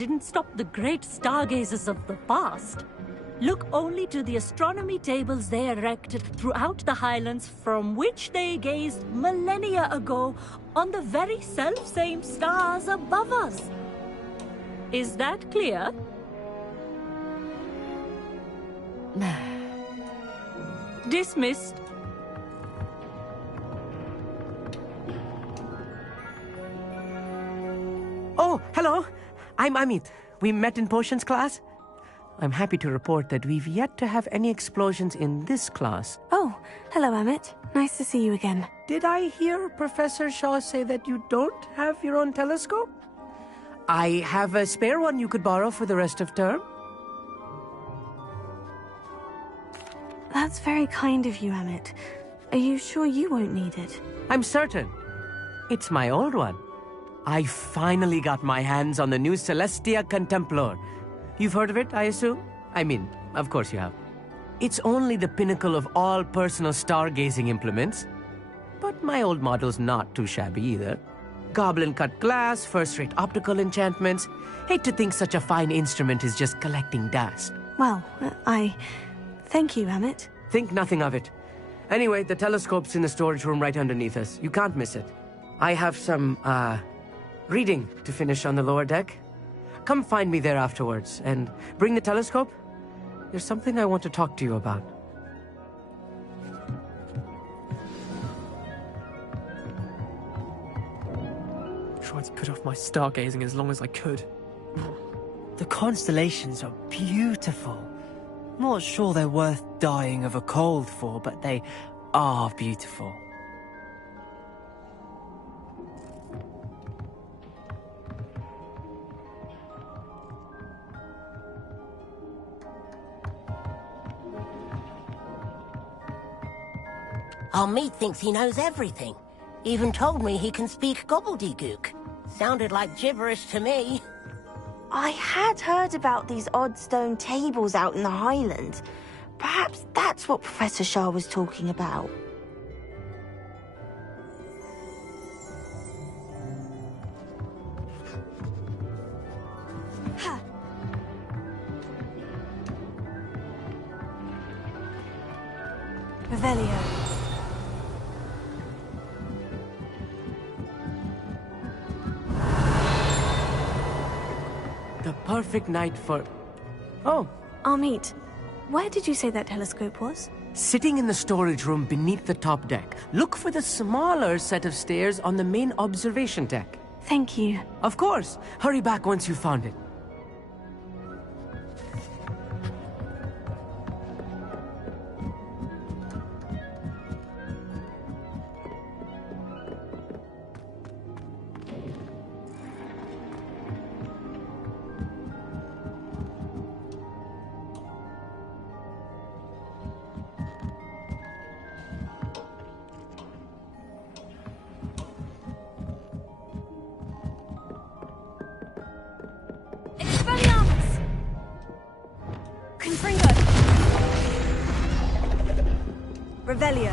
didn't stop the great stargazers of the past. Look only to the astronomy tables they erected throughout the highlands from which they gazed millennia ago on the very self-same stars above us. Is that clear? Dismissed. Oh, hello. I'm Amit. We met in potions class. I'm happy to report that we've yet to have any explosions in this class. Oh, hello, Amit. Nice to see you again. Did I hear Professor Shaw say that you don't have your own telescope? I have a spare one you could borrow for the rest of term. That's very kind of you, Amit. Are you sure you won't need it? I'm certain. It's my old one. I finally got my hands on the new Celestia Contemplar. You've heard of it, I assume? I mean, of course you have. It's only the pinnacle of all personal stargazing implements. But my old model's not too shabby either. Goblin-cut glass, first-rate optical enchantments. Hate to think such a fine instrument is just collecting dust. Well, thank you, Amit. Think nothing of it. Anyway, the telescope's in the storage room right underneath us. You can't miss it. I have some, reading to finish on the lower deck. Come find me there afterwards, and bring the telescope. There's something I want to talk to you about. Tried to put off my stargazing as long as I could. The constellations are beautiful. Not sure they're worth dying of a cold for, but they are beautiful. Amit thinks he knows everything. Even told me he can speak gobbledygook. Sounded like gibberish to me. I had heard about these odd stone tables out in the Highlands. Perhaps that's what Professor Shah was talking about. Revelio. The perfect night for... Oh, Amit, where did you say that telescope was? sitting in the storage room beneath the top deck. Look for the smaller set of stairs on the main observation deck. Thank you. Of course. Hurry back once you've found it. Revelio.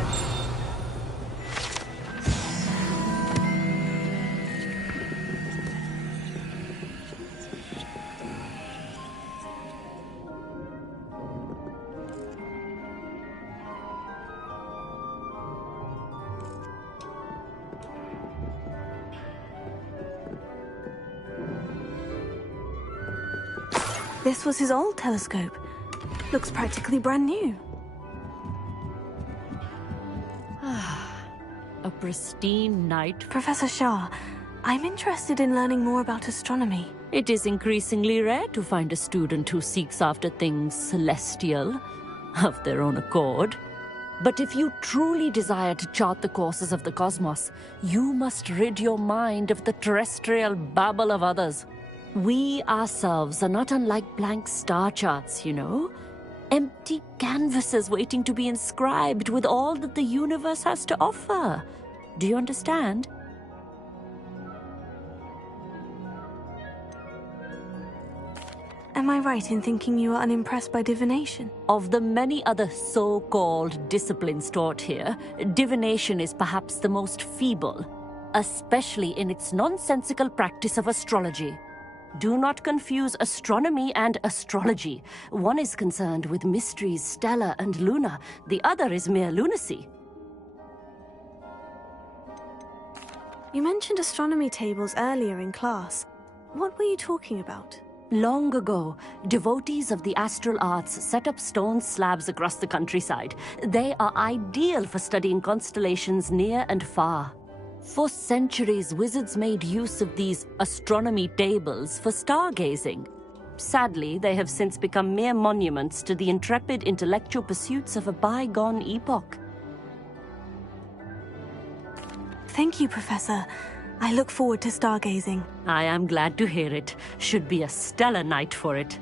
This was his old telescope. Looks practically brand new. A pristine night. Professor Shah, I'm interested in learning more about astronomy. It is increasingly rare to find a student who seeks after things celestial, of their own accord. But if you truly desire to chart the courses of the cosmos, you must rid your mind of the terrestrial babble of others. We ourselves are not unlike blank star charts, you know. Empty canvases waiting to be inscribed with all that the universe has to offer. Do you understand? Am I right in thinking you are unimpressed by divination? Of the many other so-called disciplines taught here, divination is perhaps the most feeble, especially in its nonsensical practice of astrology. Do not confuse astronomy and astrology. One is concerned with mysteries, stellar and lunar. The other is mere lunacy. You mentioned astronomy tables earlier in class. What were you talking about? Long ago, devotees of the astral arts set up stone slabs across the countryside. They are ideal for studying constellations near and far. For centuries, wizards made use of these astronomy tables for stargazing. Sadly, they have since become mere monuments to the intrepid intellectual pursuits of a bygone epoch. Thank you, Professor. I look forward to stargazing. I am glad to hear it. Should be a stellar night for it.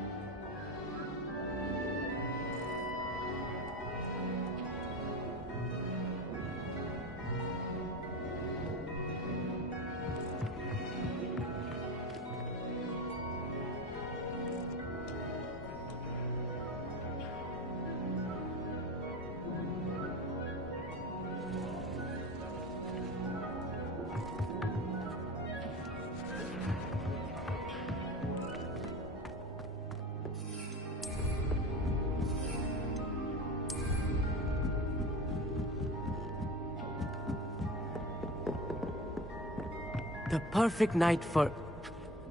The perfect night for...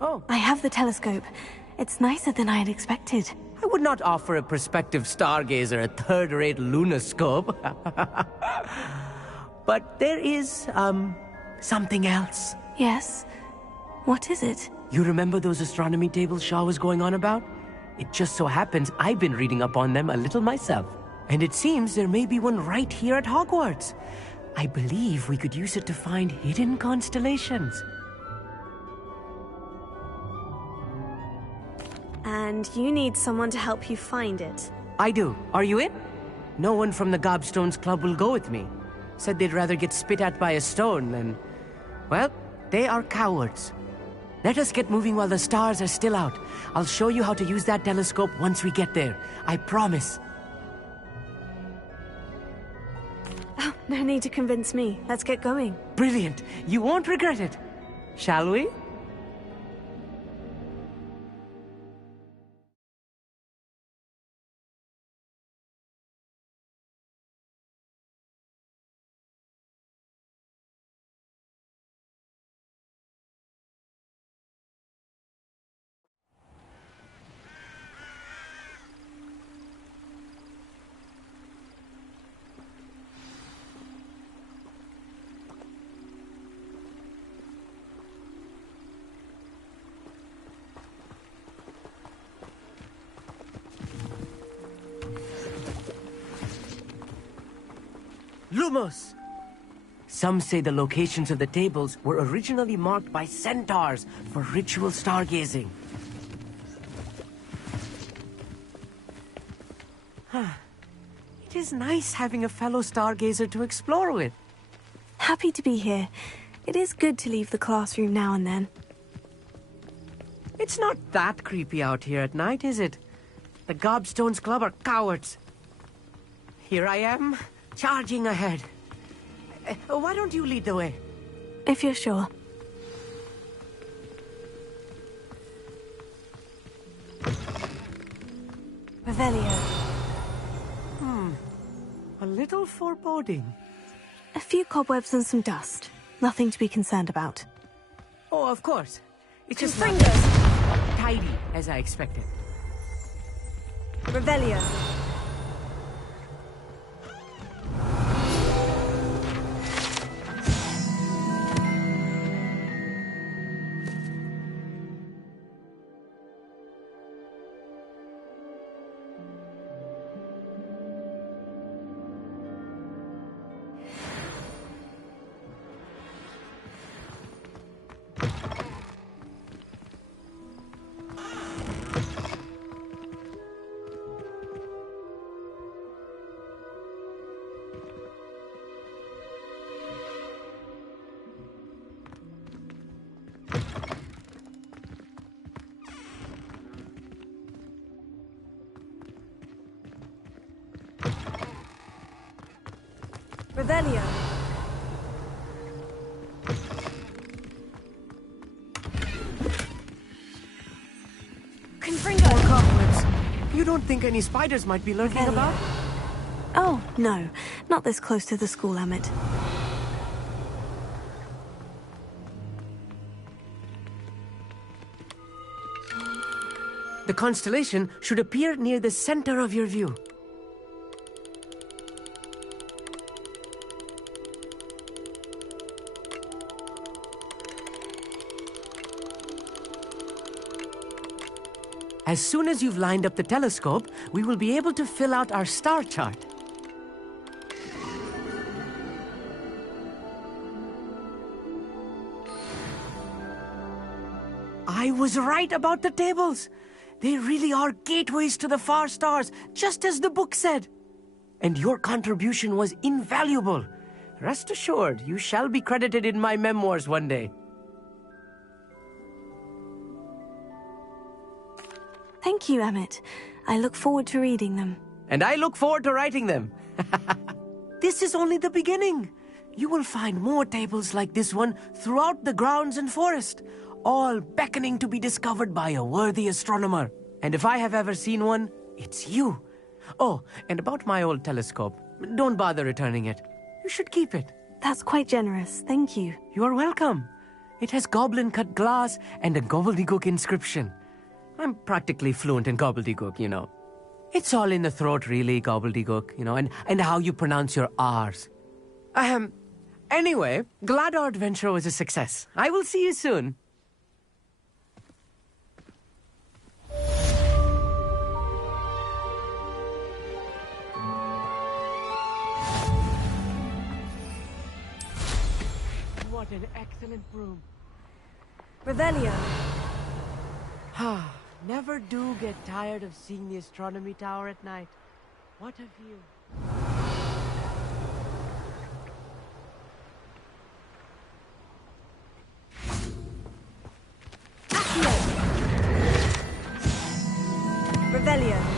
Oh, I have the telescope. It's nicer than I had expected. I would not offer a prospective stargazer a third-rate lunoscope. But there is, something else. Yes? What is it? You remember those astronomy tables Shaw was going on about? It just so happens I've been reading up on them a little myself. And it seems there may be one right here at Hogwarts. I believe we could use it to find hidden constellations. And you need someone to help you find it. I do. Are you in? No one from the Gobstones Club will go with me. Said they'd rather get spit at by a stone than... Well, they are cowards. Let us get moving while the stars are still out. I'll show you how to use that telescope once we get there. I promise. Oh, no need to convince me. Let's get going. Brilliant. You won't regret it. Shall we? Lumos! Some say the locations of the tables were originally marked by centaurs for ritual stargazing. It is nice having a fellow stargazer to explore with. Happy to be here. It is good to leave the classroom now and then. It's not that creepy out here at night, is it? The Gobstones Club are cowards. Here I am, charging ahead. Why don't you lead the way? If you're sure. Revelio. A little foreboding. A few cobwebs and some dust. Nothing to be concerned about. Oh, of course. It's just Confringo. not tidy as I expected. Revelio. Revelio. Confringo! More cobwebs. You don't think any spiders might be lurking Revelio. about? Oh, no. Not this close to the school, Emmett. The constellation should appear near the center of your view. As soon as you've lined up the telescope, we will be able to fill out our star chart. I was right about the tables. They really are gateways to the far stars, just as the book said. And your contribution was invaluable. Rest assured, you shall be credited in my memoirs one day. Thank you, Emmett. I look forward to reading them. And I look forward to writing them. This is only the beginning. You will find more tables like this one throughout the grounds and forest, all beckoning to be discovered by a worthy astronomer. And if I have ever seen one, it's you. Oh, and about my old telescope, don't bother returning it. You should keep it. That's quite generous. Thank you. You are welcome. It has goblin-cut glass and a gobbledygook inscription. I'm practically fluent in gobbledygook, you know. It's all in the throat, really, gobbledygook, you know, and how you pronounce your R's. Anyway, glad our adventure was a success. I will see you soon. What an excellent broom. Revelio. Never do get tired of seeing the astronomy tower at night. What a view. Revelio.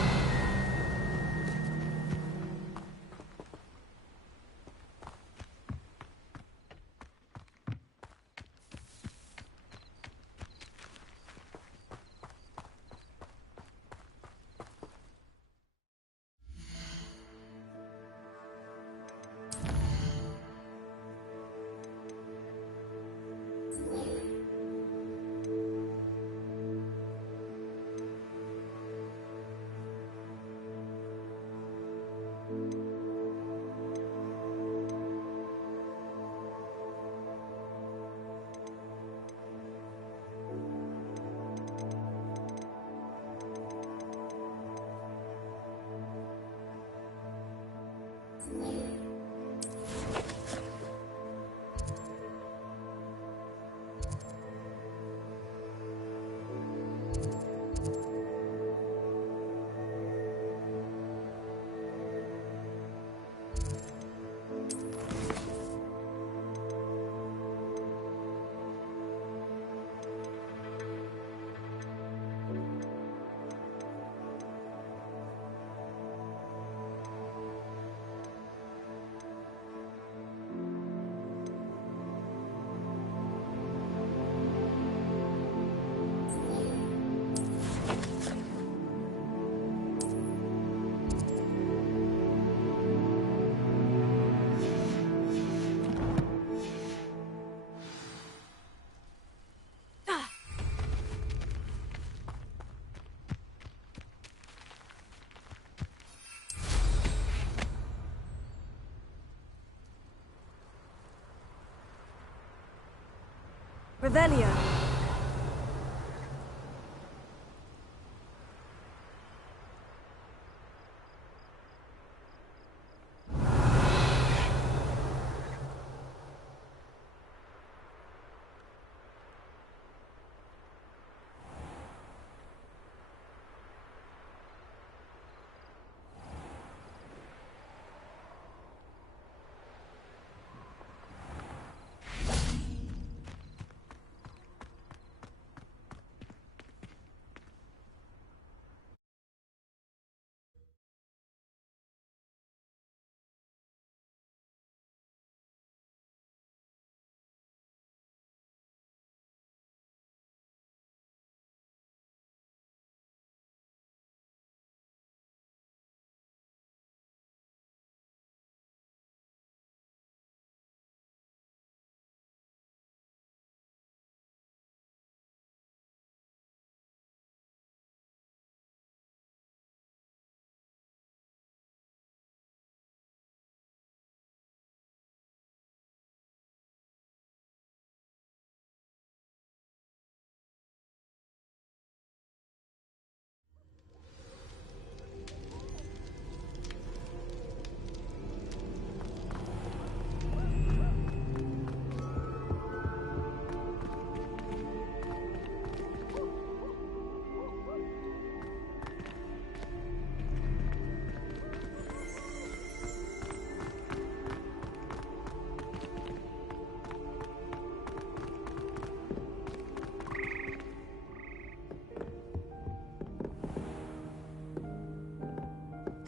Revelio.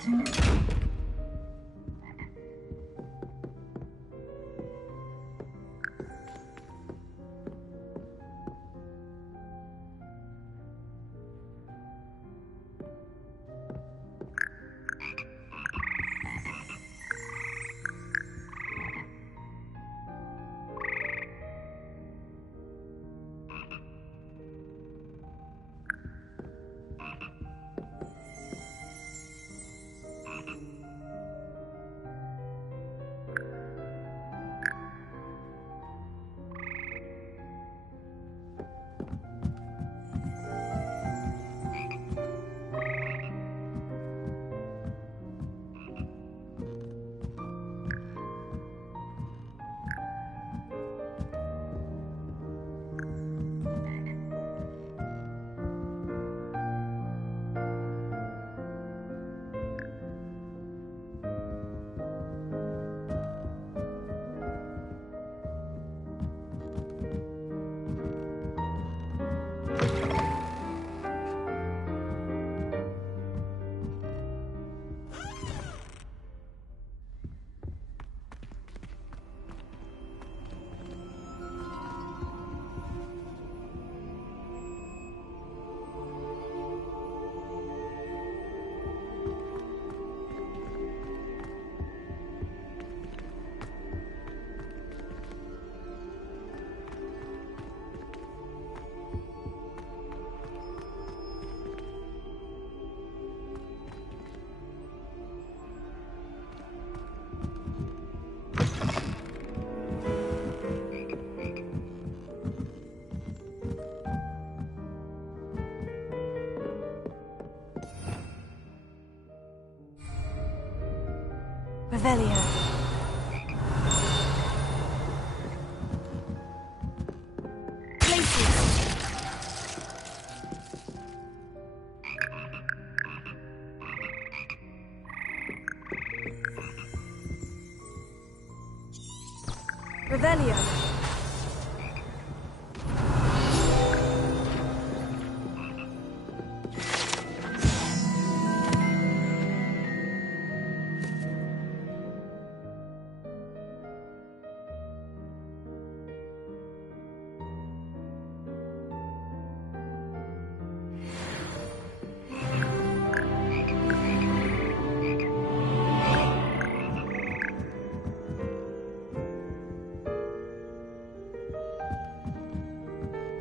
Revelio. Revelio.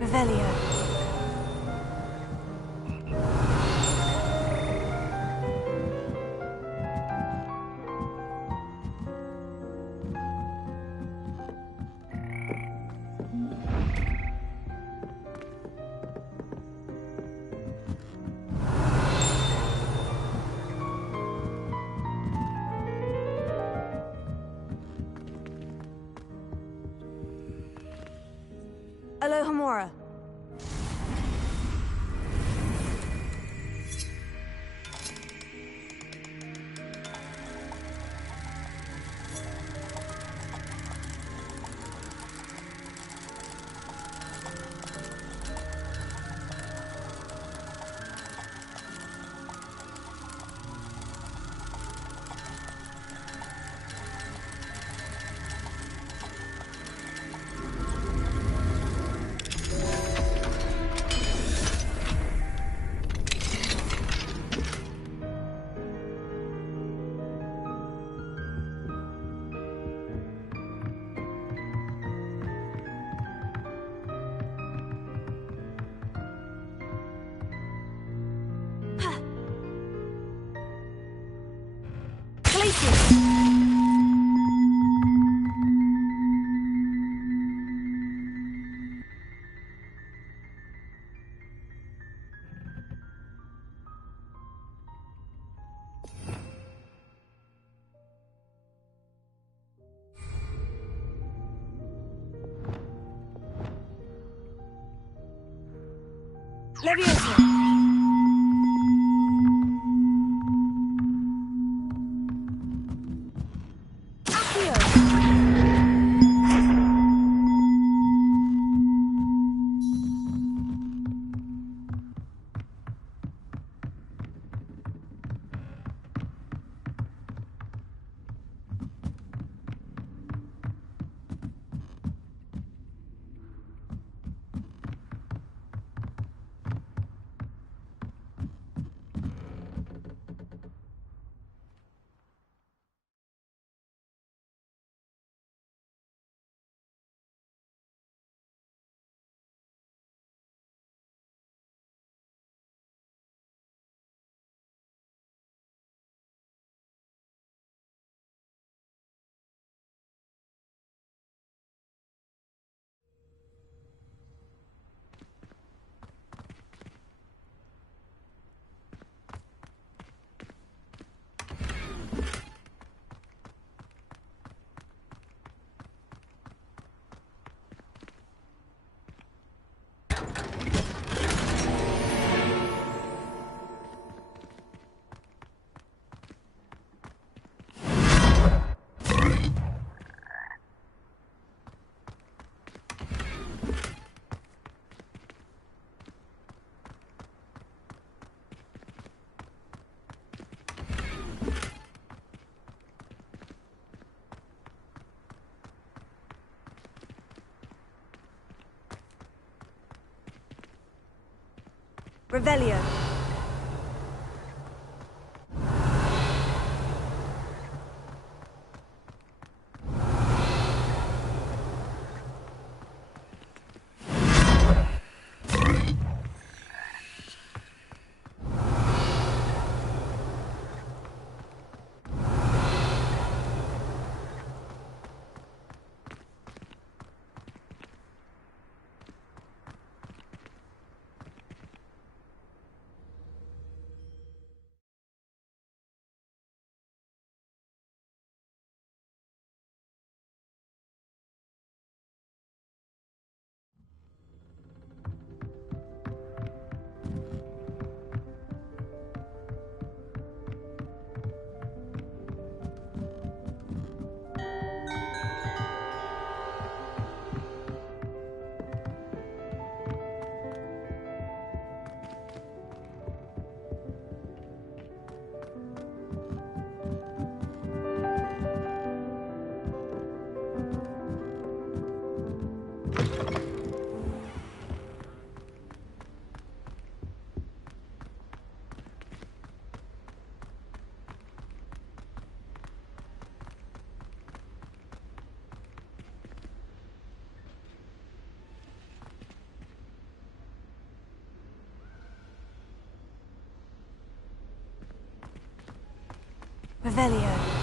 Revelio. Alohomora. Leviosa. Revelio. Revelio.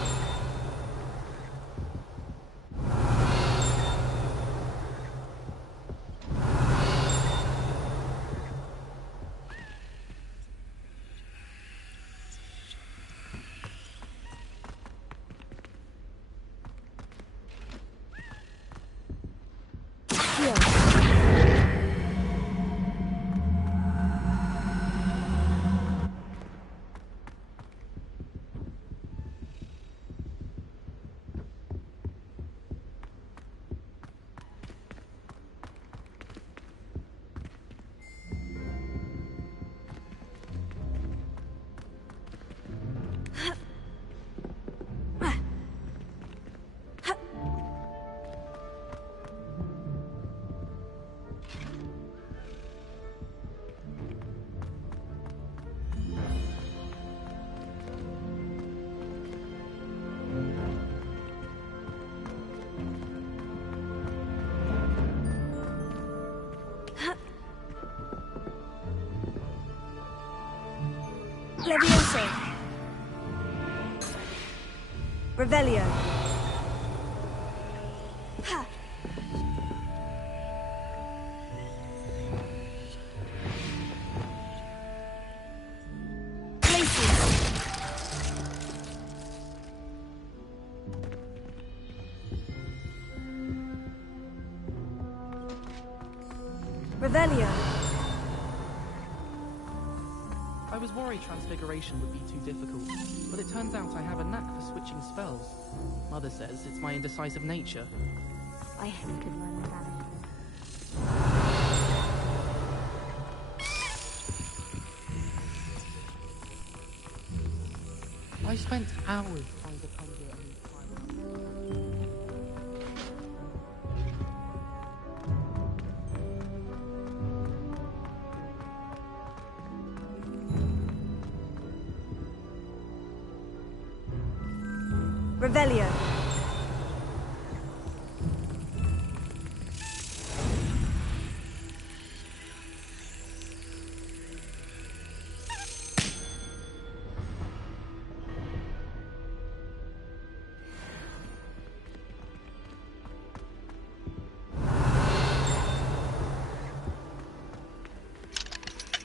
Levioso. Revelio. Ha. Places. Revelio. I was worried transfiguration would be too difficult, but it turns out I have a knack for switching spells. Mother says it's my indecisive nature. I hated learning that. I spent hours trying to conjure a new pirate. Revelio.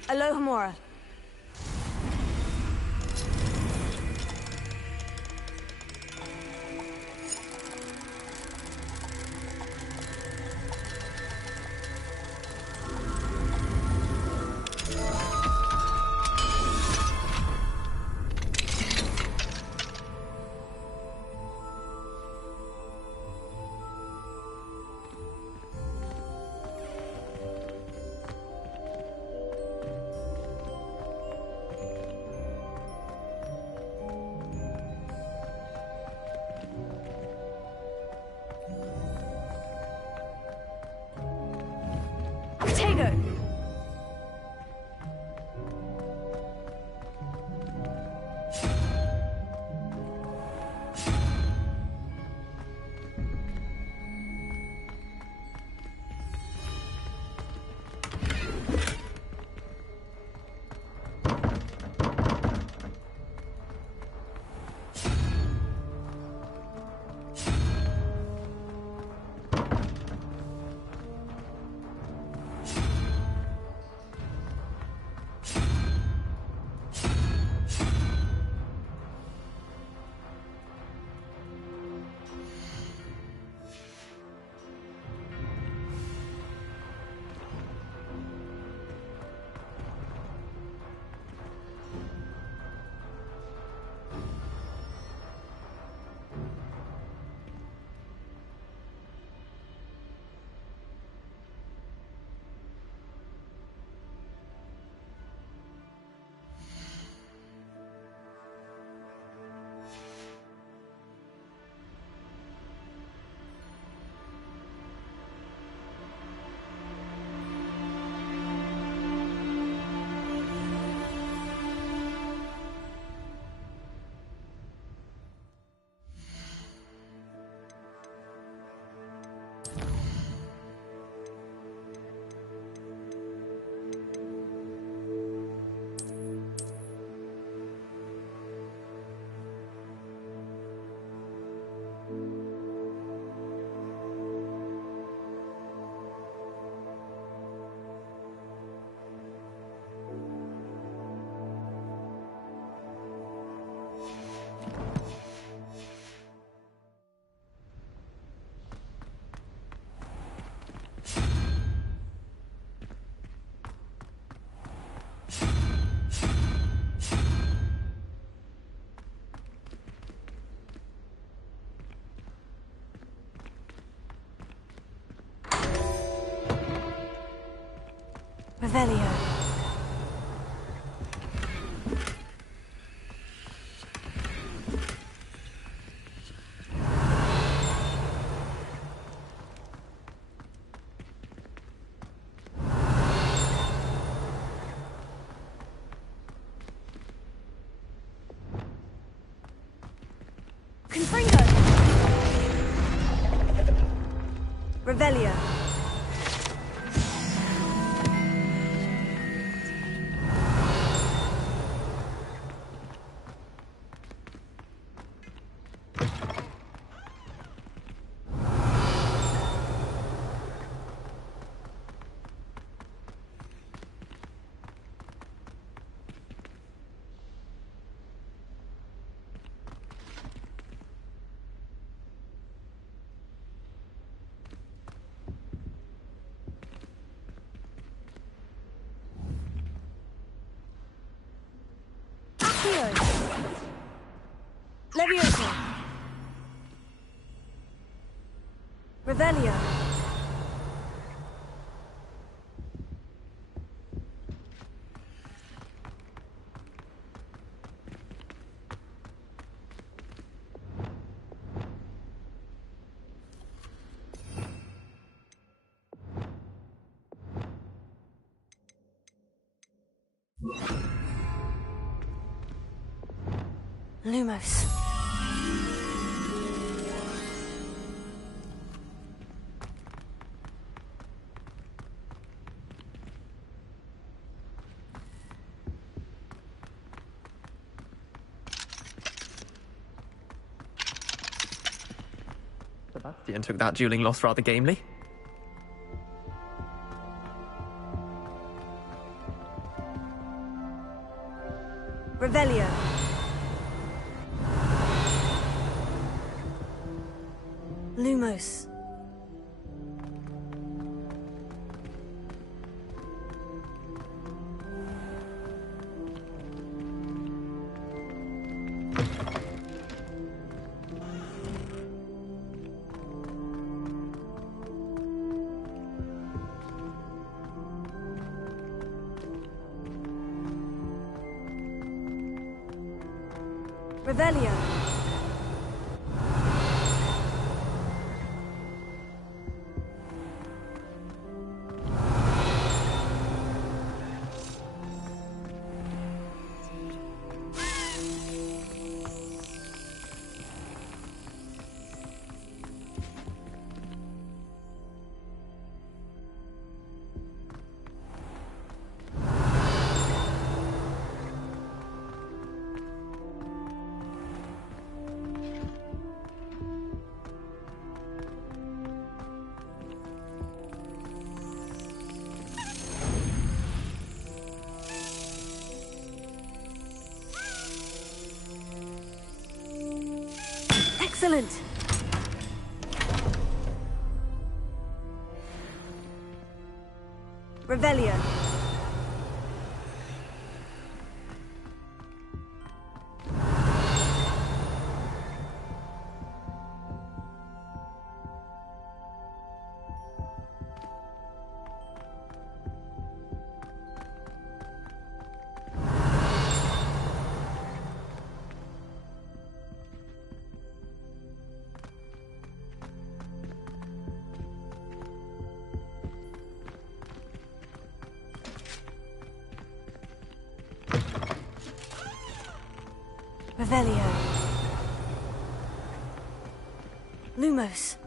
Alohomora. Revelio. Confringo. Revelio. Levioso. Revelio. Lumos. Sebastian took that dueling loss rather gamely. Revelio. Lumos. Revelio. Excellent. Revelio. Revelio. Lumos.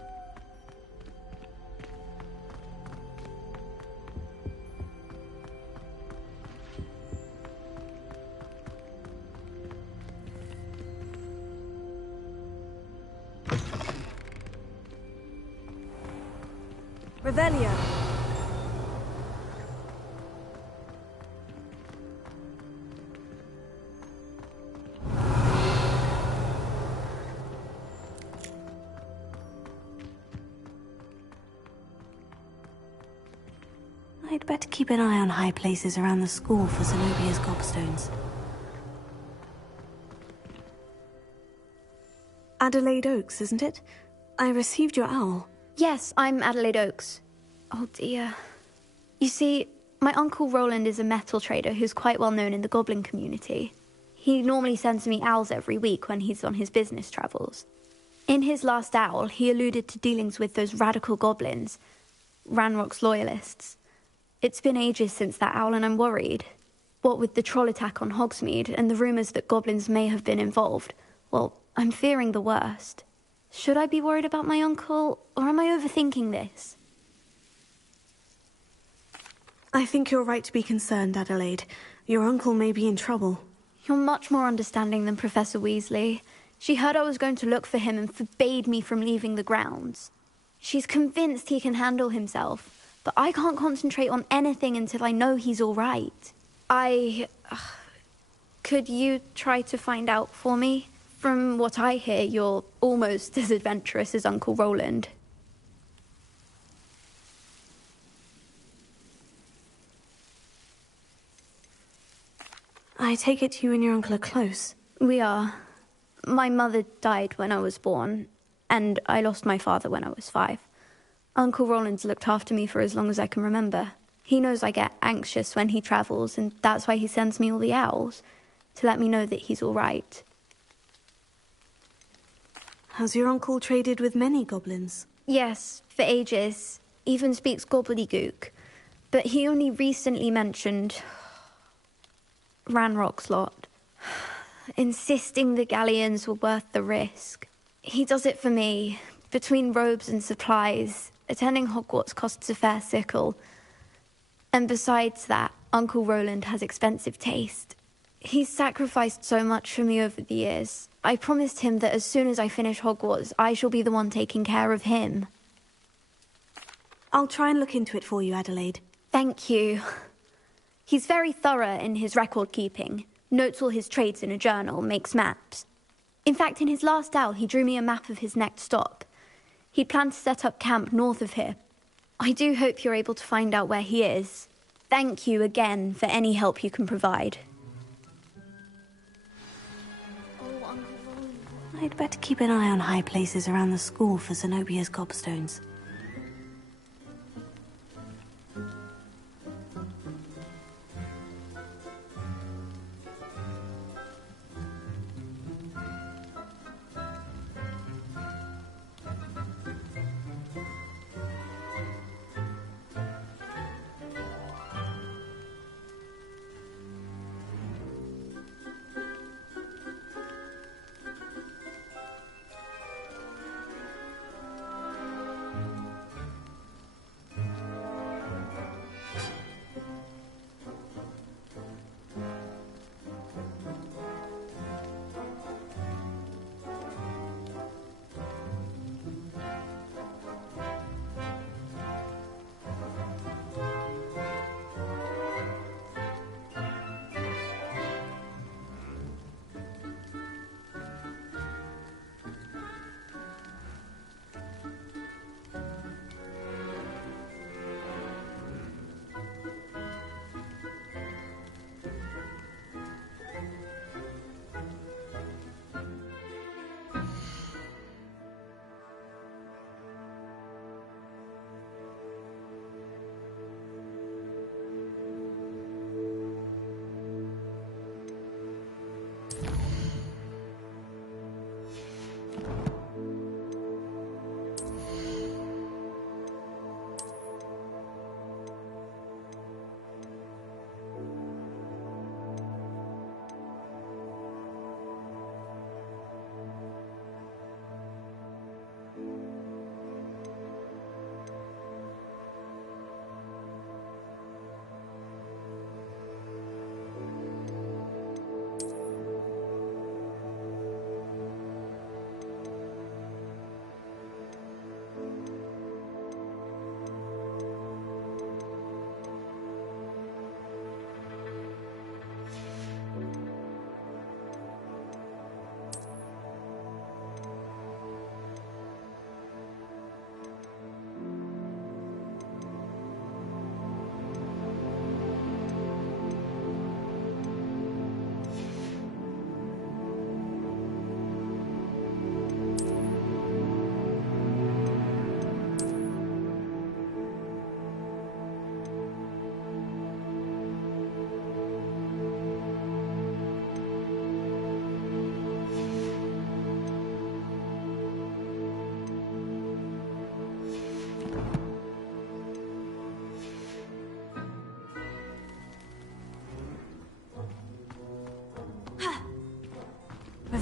Revelio. I'd better keep an eye on high places around the school for Zenobia's gobstones. Adelaide Oaks, isn't it? I received your owl. Yes, I'm Adelaide Oaks. Oh dear. You see, My uncle Roland is a metal trader who's quite well known in the goblin community. He normally sends me owls every week when he's on his business travels. In his last owl, he alluded to dealings with those radical goblins, Ranrock's loyalists. It's been ages since that owl and I'm worried. What with the troll attack on Hogsmeade and the rumours that goblins may have been involved, well, I'm fearing the worst. Should I be worried about my uncle, or am I overthinking this? I think you're right to be concerned, Adelaide. Your uncle may be in trouble. You're much more understanding than Professor Weasley. She heard I was going to look for him and forbade me from leaving the grounds. She's convinced he can handle himself, but I can't concentrate on anything until I know he's all right. Could you try to find out for me? From what I hear, you're almost as adventurous as Uncle Roland. I take it you and your uncle are close. We are. My mother died when I was born, and I lost my father when I was 5. Uncle Roland's looked after me for as long as I can remember. He knows I get anxious when he travels, and that's why he sends me all the owls, to let me know that he's all right. Has your uncle traded with many goblins? Yes, for ages. Even speaks gobbledygook. But he only recently mentioned Ranrock's lot, insisting the galleons were worth the risk. He does it for me. Between robes and supplies, attending Hogwarts costs a fair sickle. And besides that, Uncle Roland has expensive taste. He's sacrificed so much for me over the years. I promised him that as soon as I finish Hogwarts, I shall be the one taking care of him. I'll try and look into it for you, Adelaide. Thank you. He's very thorough in his record keeping, notes all his trades in a journal, makes maps. In fact, in his last owl, he drew me a map of his next stop. He planned to set up camp north of here. I do hope you're able to find out where he is. Thank you again for any help you can provide. I'd better keep an eye on high places around the school for Zenobia's gobstones.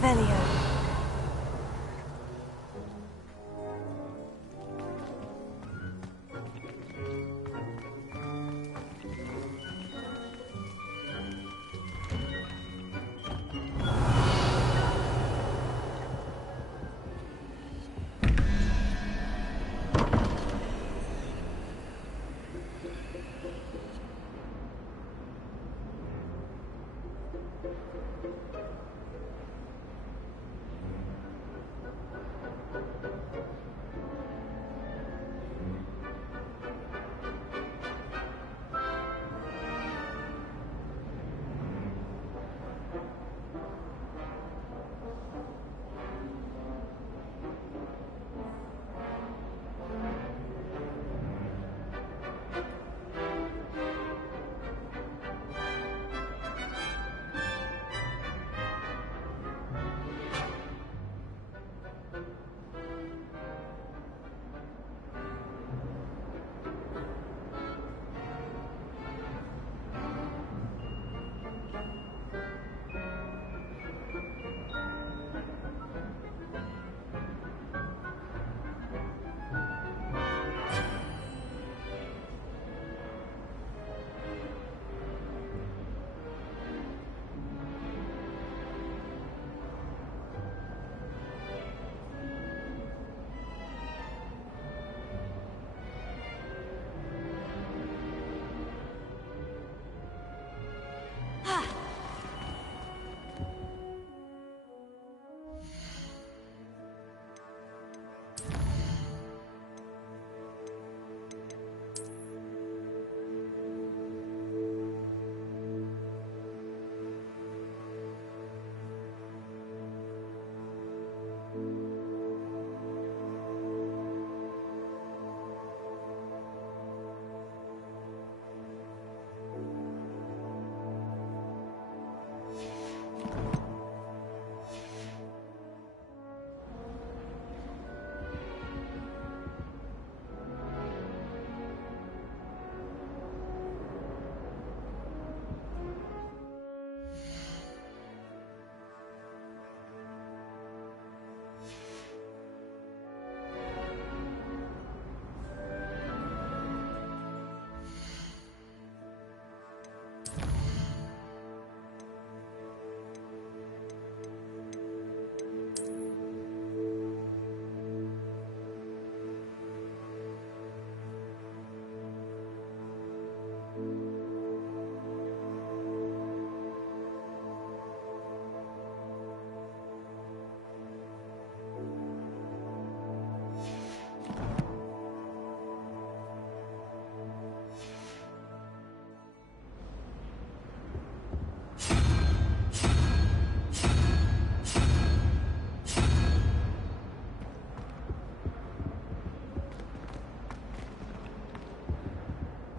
Revelio.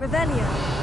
Revelio.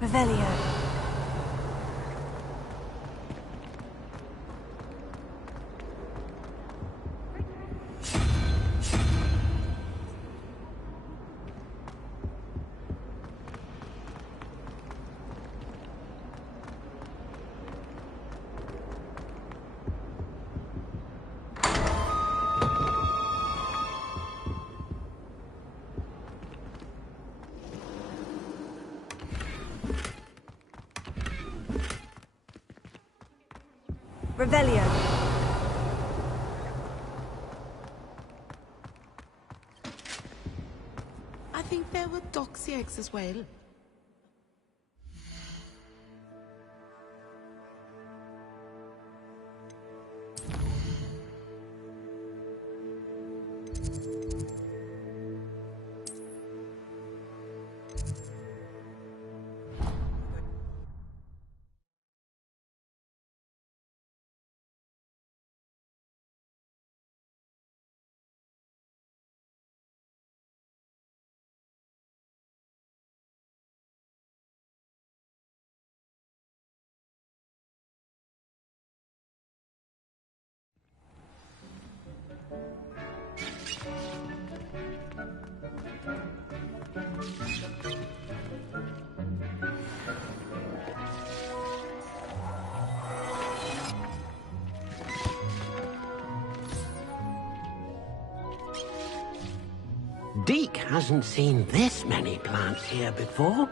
Revelio. Revelio. I think there were doxy eggs as well. Deke hasn't seen this many plants here before.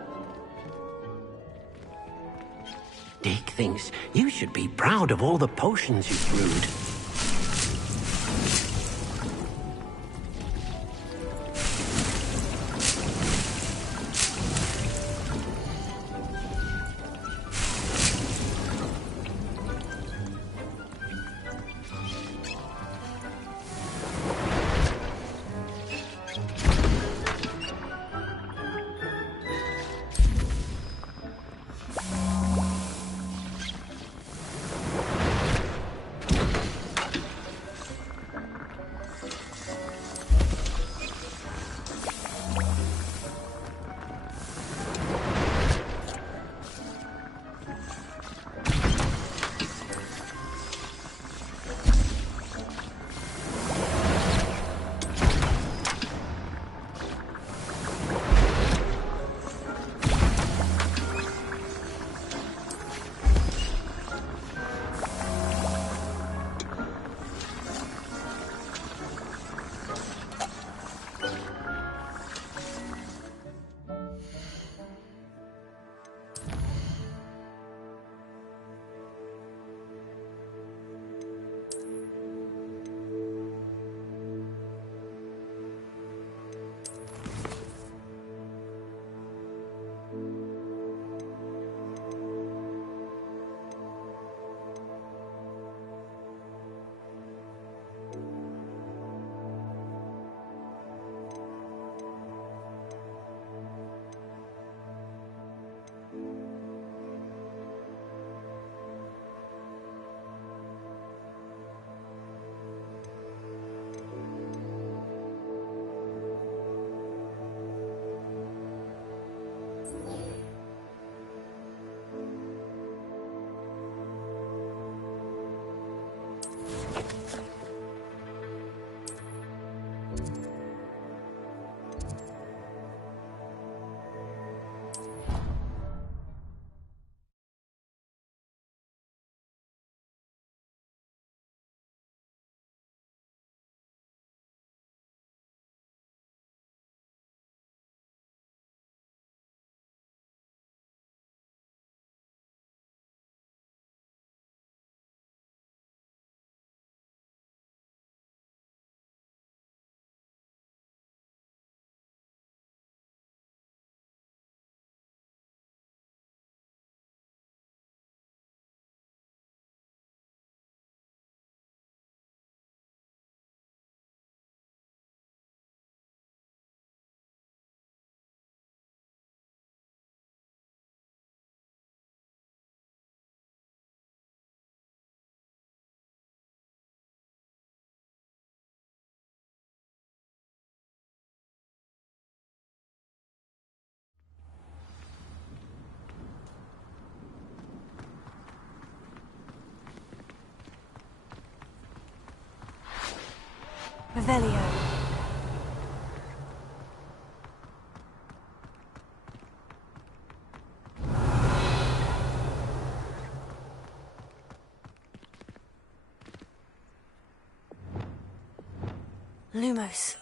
Deke thinks you should be proud of all the potions you've brewed. Revelio. Lumos.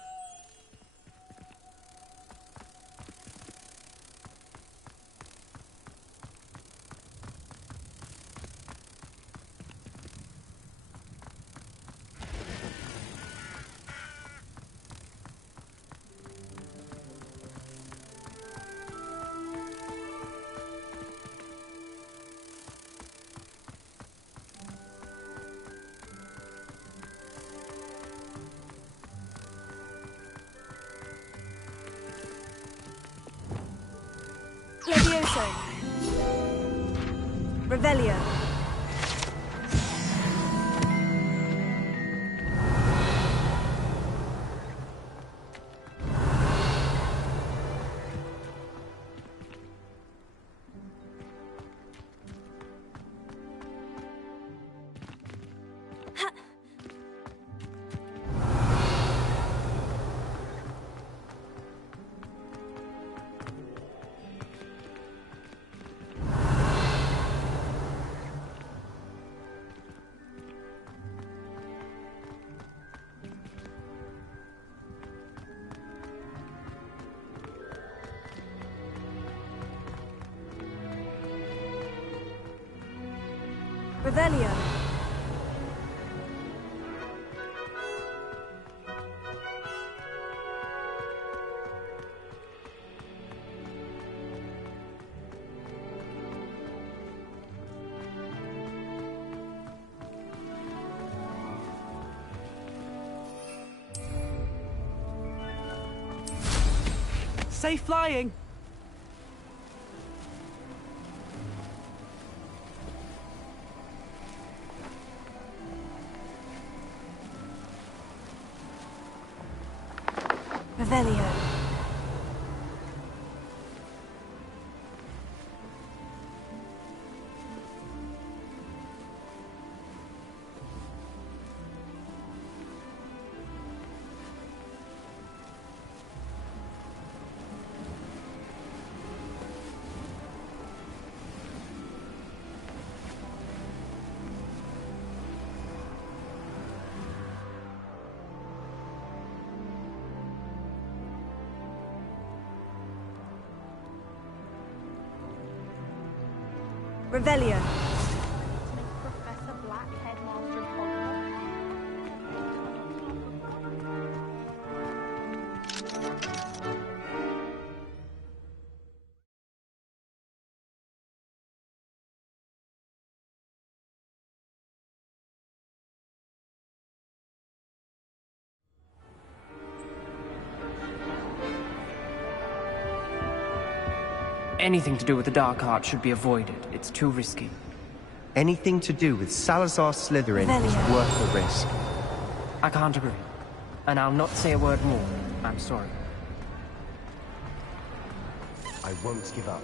Levioso. Revelio. Revelio. Safe flying! Revelio. Revelio. Professor Black, headmaster of Hogwarts. Anything to do with the dark arts should be avoided. It's too risky. Anything to do with Salazar Slytherin is worth the risk. I can't agree. And I'll not say a word more. I'm sorry. I won't give up.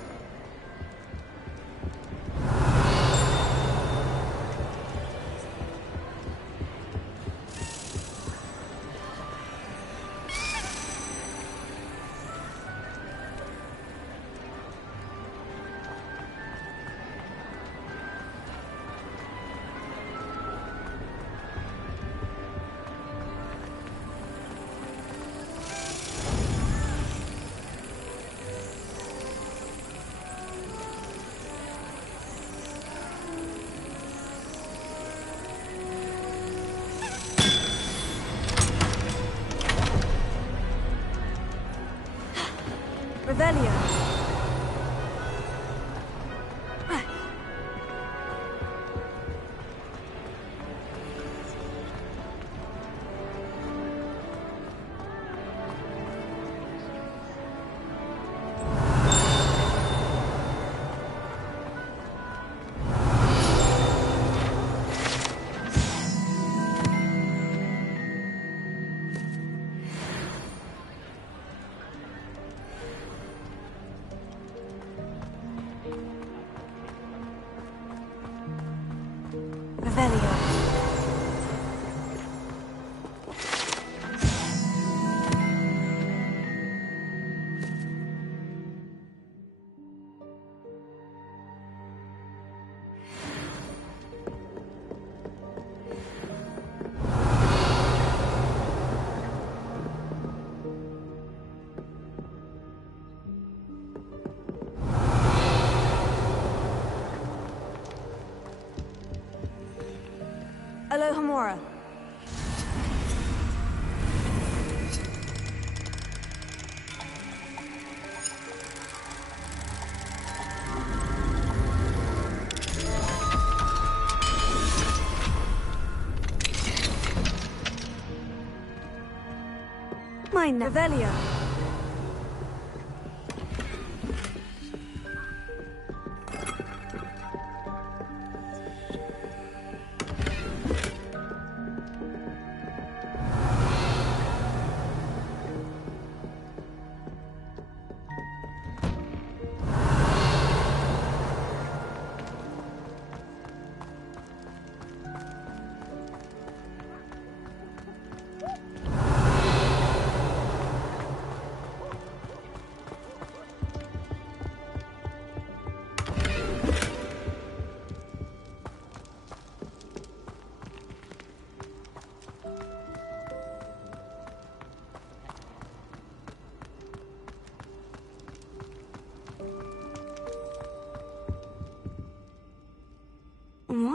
Revelio. Revelio. Alohomora. Mine, Revelio.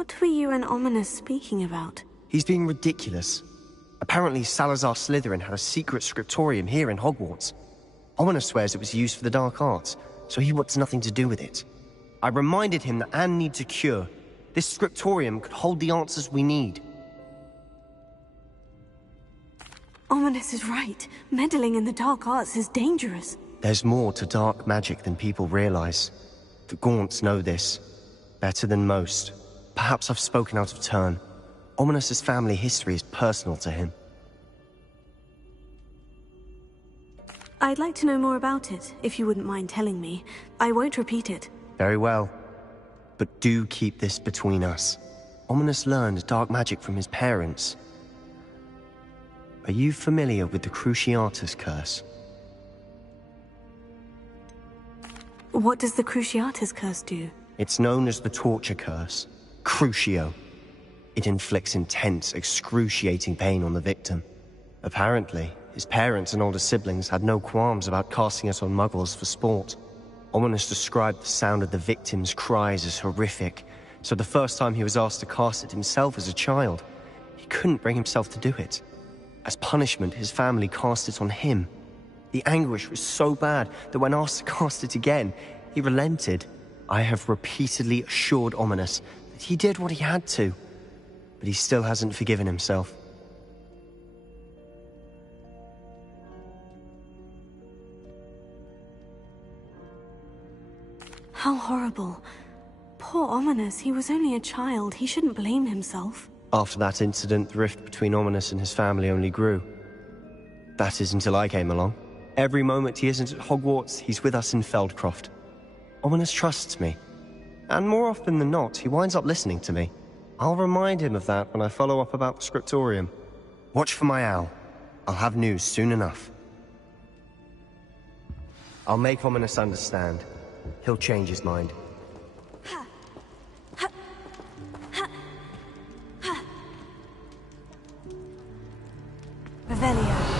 What were you and Ominous speaking about? He's being ridiculous. Apparently Salazar Slytherin had a secret scriptorium here in Hogwarts. Ominous swears it was used for the dark arts, so he wants nothing to do with it. I reminded him that Anne needs a cure. This scriptorium could hold the answers we need. Ominous is right. Meddling in the dark arts is dangerous. There's more to dark magic than people realize. The Gaunts know this. Better than most. Perhaps I've spoken out of turn. Ominous's family history is personal to him. I'd like to know more about it, if you wouldn't mind telling me. I won't repeat it. Very well. But do keep this between us. Ominous learned dark magic from his parents. Are you familiar with the Cruciatus Curse? What does the Cruciatus Curse do? It's known as the Torture Curse. Crucio. It inflicts intense, excruciating pain on the victim. Apparently, his parents and older siblings had no qualms about casting it on muggles for sport. Ominous described the sound of the victim's cries as horrific, so the first time he was asked to cast it himself as a child, he couldn't bring himself to do it. As punishment, his family cast it on him. The anguish was so bad that when asked to cast it again, he relented. I have repeatedly assured Ominous that he did what he had to, but he still hasn't forgiven himself. How horrible. Poor Ominous, he was only a child. He shouldn't blame himself. After that incident, the rift between Ominous and his family only grew. That is until I came along. Every moment he isn't at Hogwarts, he's with us in Feldcroft. Ominous trusts me. And more often than not, he winds up listening to me. I'll remind him of that when I follow up about the scriptorium. Watch for my owl. I'll have news soon enough. I'll make Ominous understand. He'll change his mind. Revelio.